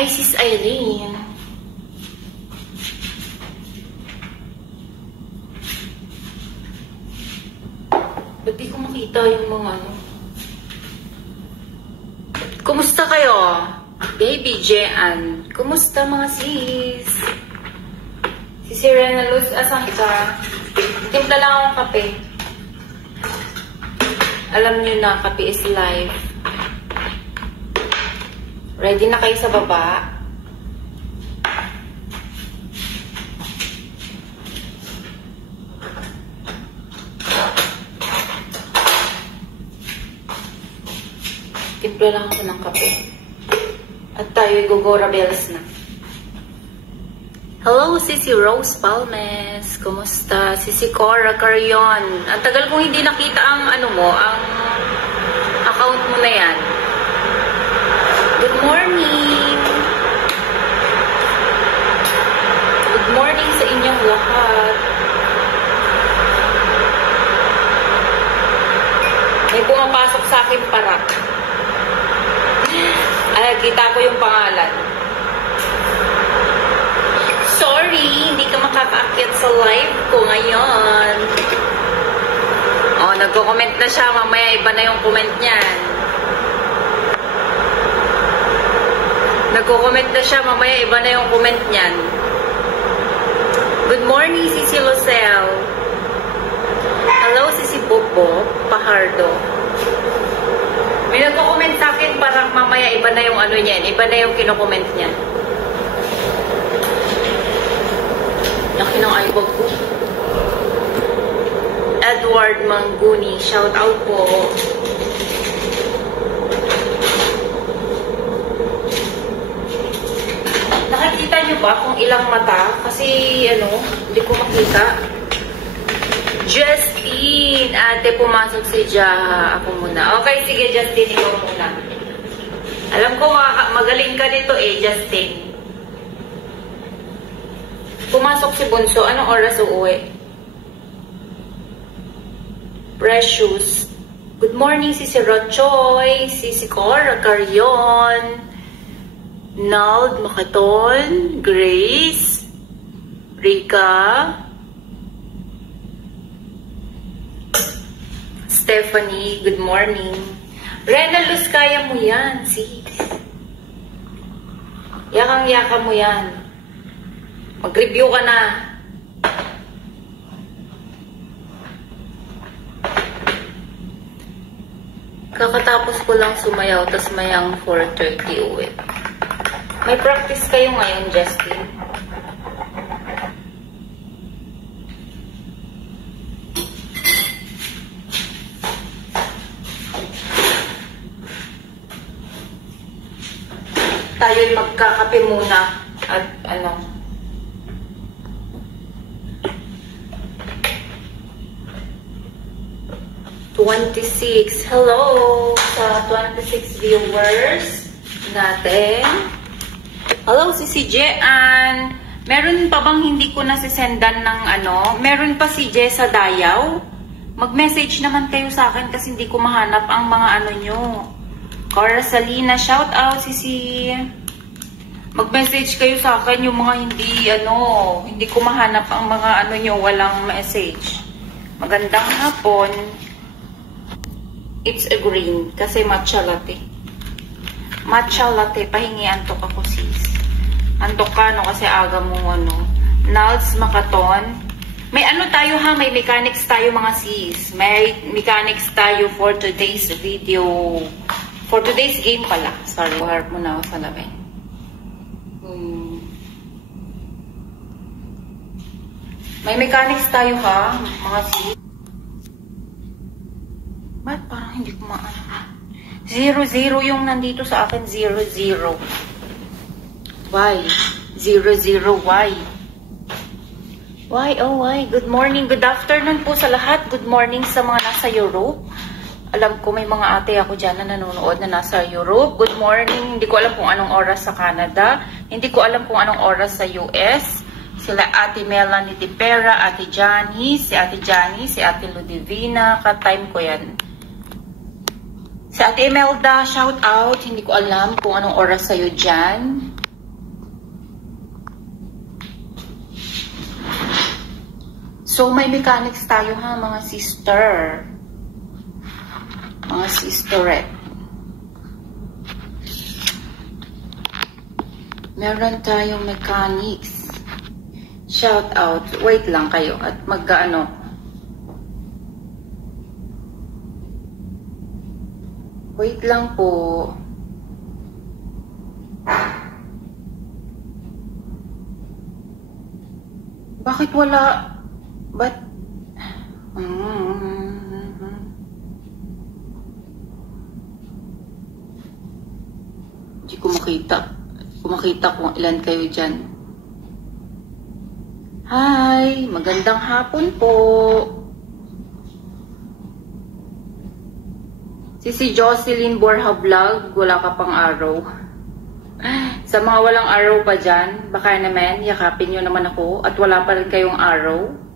Hi, Sis Irene. Ba't di ko makita yung mga ano? Kumusta kayo? Baby Jean. Kumusta mga sis? Si Serena Luz, asan ka? Timpla lang akong kape. Alam niyo na, kape is life. Ready na kayo sa baba? Timpla lang ako ng kape. At tayo'y gogora bells na. Hello, Sisi Rose Palmes. Kumusta? Sisi Cora Carion. Ang tagal kong hindi nakita ang ano mo, ang account mo na yan. Good morning! Good morning sa inyong lahat. May pumapasok sa akin parak. Ay, kita ko yung pangalan. Sorry, hindi ka makaka-akyat sa live ko ngayon. Oh, nagko-comment na siya. Mamaya iba na yung comment niyan. Nagko-comment na siya. Mamaya iba na yung comment niyan. Good morning, Sisi Lucel. Hello, Sisi Bobo Pajardo. May nagko-comment sa akin parang mamaya iba na yung ano niyan. Iba na yung kino-comment niyan. Laki ng eyebag ko. Edward Manguni, shout out po. Nakikita niyo ba kung ilang mata? Kasi ano, hindi ko makita. Justine, ate, pumasok si Jaha. Ako muna. Okay, sige Justine, ikaw muna. Alam ko magaling ka dito eh, Justine. Pumasok si Bunso. Anong oras uuwi? Precious. Good morning, Sisi Rochoy, Sisi Cora Carion, Nald Makaton, Grace, Rika, Stephanie, good morning. Rena Luz, kaya mo yan, sis. Yakang-yaka mo yan. Mag-review ka na. Kakatapos ko lang sumayaw, tas mayang 4:30 uwi. May practice kayo ngayon, Justin? Tayo'y magkakape muna at ano, ₱26. Hello sa 26 viewers natin. Hello, si Jean. Meron pa bang hindi ko nasisendan ng ano? Meron pa si Jessa Dayaw. Mag-message naman kayo sa akin kasi hindi ko mahanap ang mga ano nyo. Cora Salina, shout out si. Mag-message kayo sa akin yung mga hindi ko mahanap ang mga ano nyo, walang message. Magandang hapon. It's a green kasi matcha latte. Matcha latte, pahingi antok ako sis. Antok ka no kasi aga mo ano. Nals Makaton. May ano tayo ha, may mechanics tayo mga sis. May mechanics tayo for today's video. For today's game pala. Sorry, harap mo na ako sa lamin. May mechanics tayo ha, mga sis. Ba't parang hindi ko maano? 0-0 yung nandito sa akin. 0-0. Why? 0-0. Why? Why? Oh, why? Good morning. Good afternoon po sa lahat. Good morning sa mga nasa Europe. Alam ko may mga ate ako dyan na nanonood na nasa Europe. Good morning. Hindi ko alam kung anong oras sa Canada. Hindi ko alam kung anong oras sa US. Sila Ate Melanie Tipera, Ate Janice, si Ate Ludivina. Ka-time ko yan. Si Ate Imelda, shout out. Hindi ko alam kung anong oras sa'yo dyan. So, may mechanics tayo ha, mga sister. Mga sisterette. Meron tayong mechanics. Shout out. Wait lang kayo at mag-ano. Wait lang po. Bakit wala? Ba't? Hindi ko makita. Kumakita kung ilan kayo dyan. Hi! Magandang hapon po. Si Jocelyn Borja Vlog, wala ka pang araw. Sa mga walang araw pa dyan, baka naman, yakapin nyo naman ako at wala pa rin kayong araw.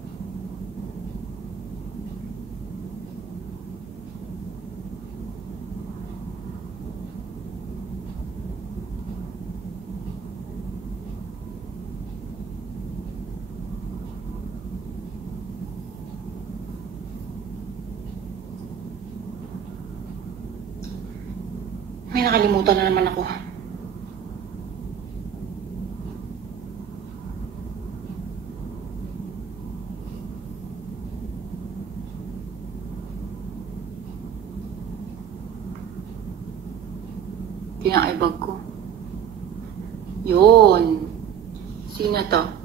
May nakalimutan na naman ako. Pinaibag ko. Yun. Sino to?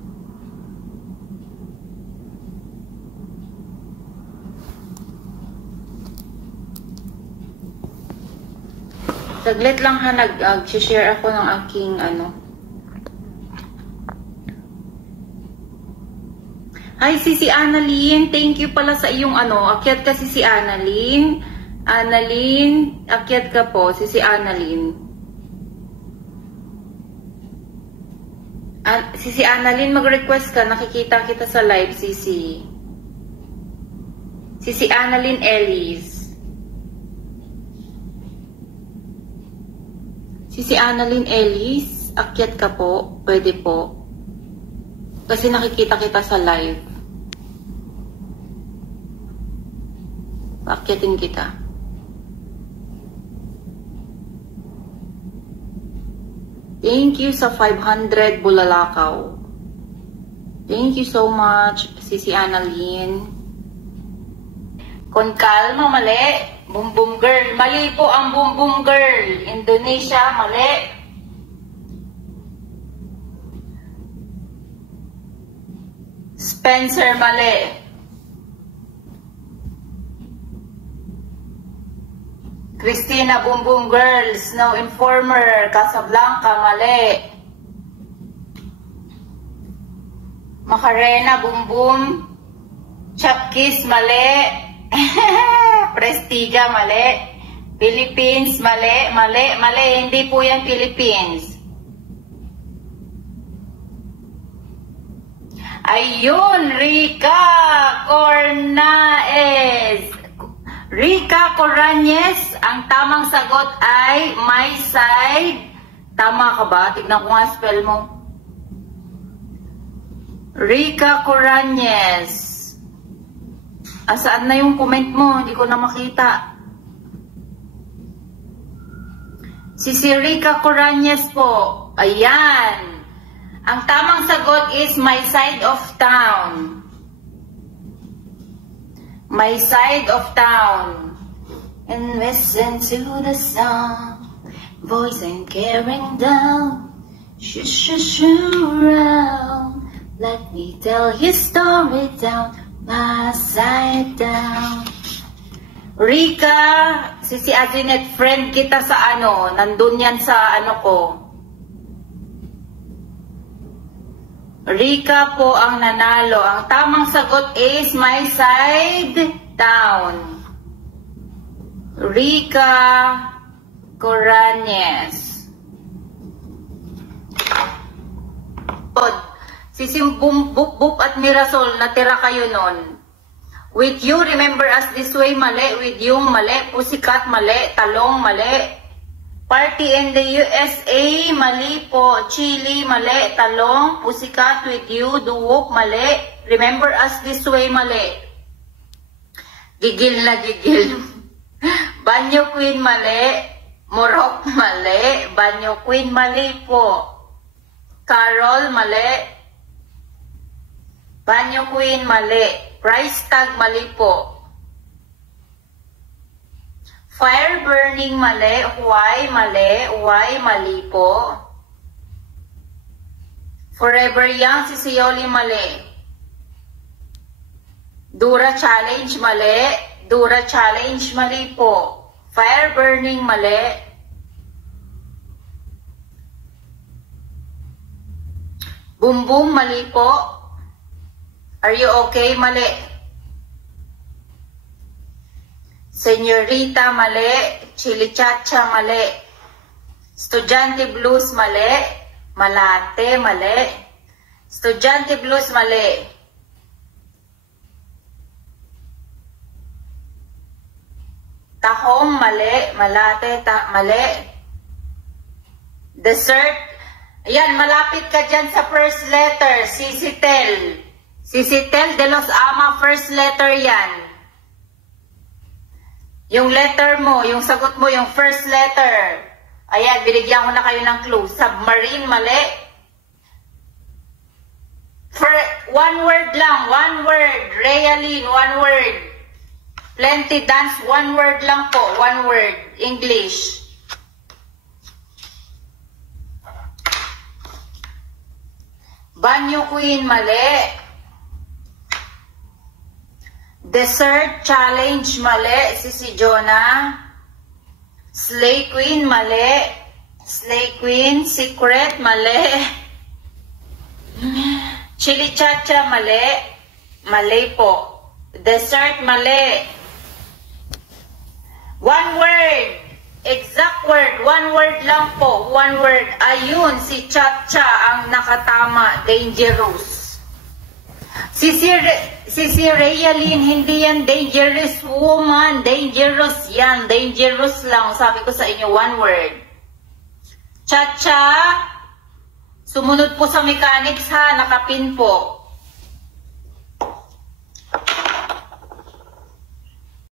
Saglit lang ha, nag-share ako ng aking ano. Hi, si Annalyn. Thank you pala sa iyong ano. Akyat kasi si Annalyn. Annalyn, akyat ka po. Si Annalyn. Si Annalyn, mag-request ka. Nakikita kita sa live, Si Annalyn Ellis. Si Annalyn Ellis, akyat ka po. Pwede po. Kasi nakikita kita sa live. Akyatin kita. Thank you sa 500 bulalakaw. Thank you so much, si Annalyn. Con calma, mali. Boom boom girl. Mali po ang boom boom girl. Indonesia, mali. Spencer, mali. Christina, boom boom girl. Snow Informer, Casablanca, mali. Macarena, boom boom. Chapkiss, mali. Prestiga, mali. Philippines, mali. Hindi po yan Philippines. Ayun, Rica Cornaes. Rica Cornaes, ang tamang sagot ay my side. Tama ka ba? Tignan ko nga spell mo. Rica Cornaes. Saan na yung comment mo? Hindi ko na makita. Si Rica Cornaes po. Ayan. Ang tamang sagot is my side of town. My side of town. And listen to the song. Voice and carrying down. Shush around. Let me tell you story down. My side down. Rica, si Azinet, friend kita sa ano, nandun yan sa ano ko. Rica po ang nanalo. Ang tamang sagot is my side down. Rica Cornaes. Si Simbum Bup at Mirasol, natira kayo nun. With you, remember us this way, mali. With you, mali. Pussycat, mali. Talong, mali. Party in the USA, mali po. Chili, mali. Talong, Pussycat, with you. Duwop, mali. Remember us this way, mali. Gigil na gigil. Banyo Queen, mali. Morok, mali. Banyo Queen, mali po. Carol, mali. Banyo Queen, mali. Price tag, mali po. Fire burning, mali. Why, mali. Why, mali po. Forever Young, si Sioli, mali. Dura challenge, mali. Dura challenge, mali po. Fire burning, mali. Boom boom, mali po. Are you okay, mali. Senyorita, mali. Chili Chacha, mali. Estudyante Blues, mali. Malate, mali. Estudyante Blues, mali. Tahong, mali. Malate, mali. Dessert. Ayan, malapit ka dyan sa first letter. Sisitel. Sisitel de los Ama, first letter yan. Yung letter mo, yung sagot mo, yung first letter. Ayan, binigyan ko na kayo ng clue. Submarine, mali. For one word lang, one word. Realin, one word. Plenty Dance, one word lang po. One word. English. Banyo Queen, mali. Dessert Challenge, mali. Si Jonah. Slay Queen, mali. Slay Queen. Secret, mali. Chili Chacha, mali. Mali po. Dessert, mali. One word. Exact word. One word lang po. One word. Ayun, si Chacha ang nakatama. Dangerous. Si Realin, hindi yan dangerous woman. Dangerous yan. Dangerous lang. Sabi ko sa inyo, one word. Chacha, sumunod po sa mechanics ha. Nakapin po.